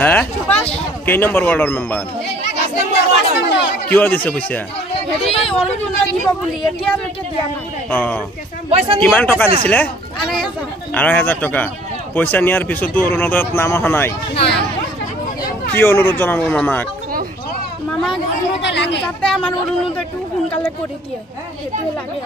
হ্যাঁ কেই number ওয়াৰ্ডৰ member কিয় দিছে পইচা কিমান টকা দিছিলে 2,500 টকা পইচা নিয়াৰ পিছতো অৰুণোদয়ত নাম অহা নাই কি অনুৰোধ জনাব মামাক যাতে আমাৰ অৰুণোদয়টো সোনকালে কৰি দিয়ে সেইটো লাগে